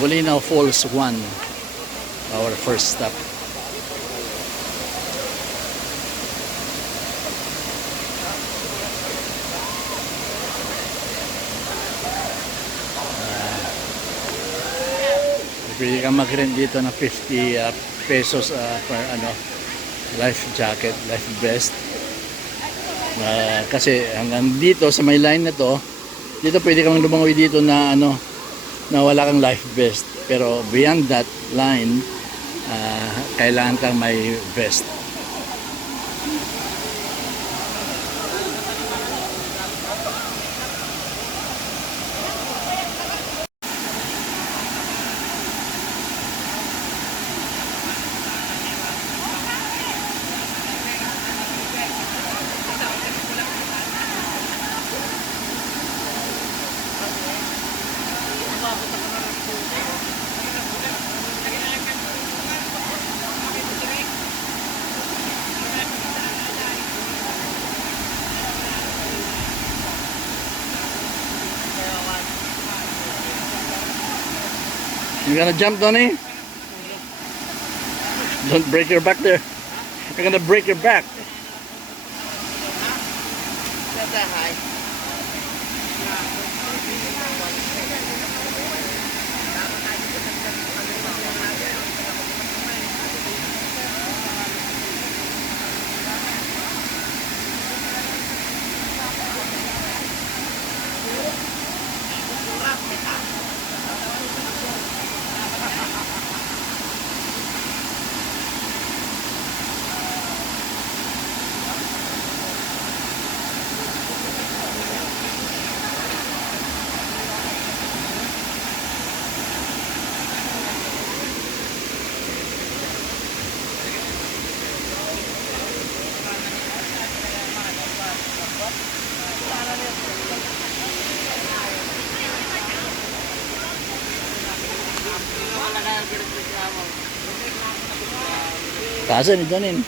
Bolinao Falls 1, our first stop. Pwede kang mag-rent dito ng 50 pesos per life jacket, life vest. Kasi hanggang dito sa may line na to, dito pwede kang lumangoy dito na na wala kang life vest. Pero beyond that line, kailangan kang may vest. You're gonna jump, Donnie? Don't break your back there. You're gonna break your back. Not that high. Taasan ito nin.